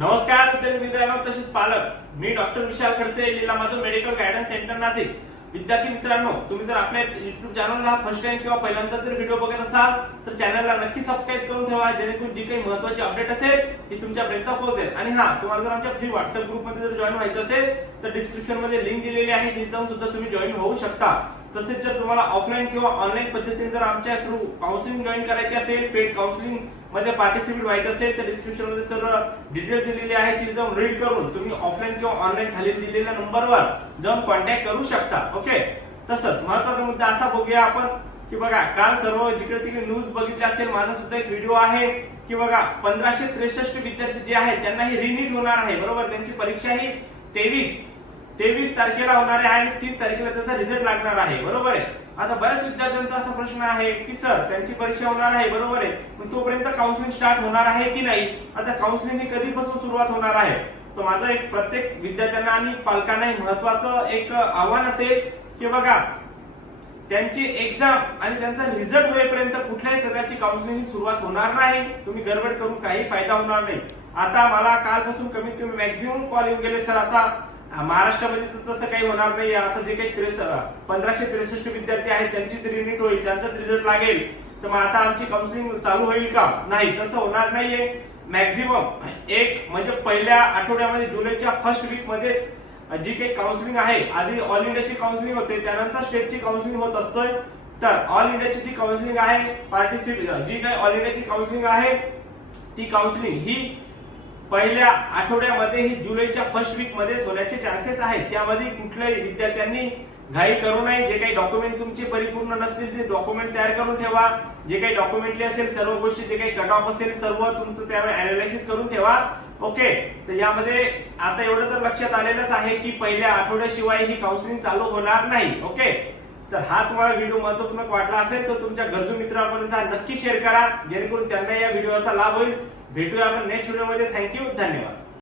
नमस्कार विद्यार्थी मित्रांनो तसेच पालक. मी डॉक्टर विशाल खडसे जिल्हा Madhav medical guidance centre Nashik. विद्यार्थी मित्रांनो तुम्ही जर आपल्या युट्यूब चॅनलला फर्स्ट टाइम किंवा पहिल्यांदा जर व्हिडिओ बघत असाल तर चॅनलला नक्की सबस्क्राईब करून ठेवा जेणेकरून जी काही महत्वाची अपडेट असेल ती तुमच्यापर्यंत पोहोचेल. आणि हा तुम्हाला जर आमच्या फ्री व्हॉट्सअप ग्रुपमध्ये जर जॉईन व्हायचं असेल तर डिस्क्रिप्शनमध्ये लिंक दिलेली आहे तिथे जाऊन सुद्धा तुम्ही जॉईन होऊ शकता. तसेच जर तुम्हाला ऑफलाईन किंवा ऑनलाईन पद्धतीने जर आमच्या थ्रू काउन्सिलिंग जॉईन करायची असेल पेड काउन्सिलिंगमध्ये पार्टिसिपेट व्हायचं असेल तर डिस्क्रिप्शनमध्ये सर्व डिटेल दिलेली आहे. ती जाऊन रीड करून तुम्ही ऑफलाईन किंवा ऑनलाईन खाली दिलेल्या नंबरवर जाऊन कॉन्टॅक्ट करू शकता. ओके तसंच महत्त्वाचा मुद्दा असा बघूया आपण की बघा काल सर्व जिकडे तिकडे न्यूज बघितली असेल माझा सुद्धा एक व्हिडिओ आहे की बघा पंधराशे त्रेसष्ट विद्यार्थी जे आहेत त्यांना ही रिनीट होणार आहे. बरोबर? त्यांची परीक्षा ही तेवीस तेवीस तारखेला होणार आहे आणि तीस तारखेला त्याचा रिझल्ट लागणार आहे. बरोबर आहे? आता बऱ्याच विद्यार्थ्यांचा असा प्रश्न आहे की सर त्यांची परीक्षा होणार आहे. बरोबर आहे? पण तोपर्यंत काउन्सिलिंग स्टार्ट होणार आहे की नाही? आता काउन्सिलिंग ही कधीपासून सुरुवात होणार आहे? तर माझं एक प्रत्येक विद्यार्थ्यांना आणि पालकांना महत्वाचं एक आव्हान असेल की बघा त्यांची एक्झाम आणि त्यांचा रिझल्ट होईपर्यंत कुठल्याही प्रकारची काउन्सिलिंग सुरुवात होणार नाही. तुम्ही गडबड करून काही फायदा होणार नाही. आता मला कालपासून कमीत कमी मॅक्झिमम कॉल येऊन गेले सर आता महाराष्ट्रामध्ये तर तसं काही होणार नाही आता जे काही त्रेस पंधराशे त्रेसष्ट विद्यार्थी आहेत त्यांचीच रिनिट होईल त्यांचाच रिझल्ट लागेल तर मग आता आमची काउन्सिलिंग चालू होईल का? नाही तसं होणार नाहीये. मॅक्झिमम एक म्हणजे पहिल्या आठवड्यामध्ये जुलैच्या फर्स्ट वीक मध्येच जी काही काउन्सिलिंग आहे आधी ऑल इंडियाची काउन्सिलिंग होते त्यानंतर स्टेटची काउन्सिलिंग होत असतोय. तर ऑल इंडियाची जी काउन्सिलिंग आहे पार्टिसिपेट जी काही ऑल इंडियाची काउन्सिलिंग आहे ती काउन्सिलिंग ही पहिल्या आठवड्यामध्ये ही जुलैच्या फर्स्ट वीकमध्ये सोन्याचे चान्सेस आहेत. त्यामध्ये कुठल्याही विद्यार्थ्यांनी घाई करू नये. जे काही डॉक्युमेंट तुमचे परिपूर्ण नसतील ते डॉक्युमेंट तयार करून ठेवा. जे काही डॉक्युमेंटली असेल सर्व गोष्टी जे काही कट ऑफ असेल सर्व तुमचं त्यावेळी अनालिसिस करून ठेवा. ओके तर यामध्ये आता एवढं तर लक्षात आलेलंच आहे की पहिल्या आठवड्याशिवाय ही काउन्सिलिंग चालू होणार नाही. ओके तर हा तुम्हाला व्हिडिओ महत्त्वपूर्ण वाटला असेल तर तुमच्या गरजू मित्रांपर्यंत नक्की शेअर करा जेणेकरून त्यांना या व्हिडिओचा लाभ होईल. भेटूया आपण नेक्स्ट व्हिडिओमध्ये थँक्यू धन्यवाद.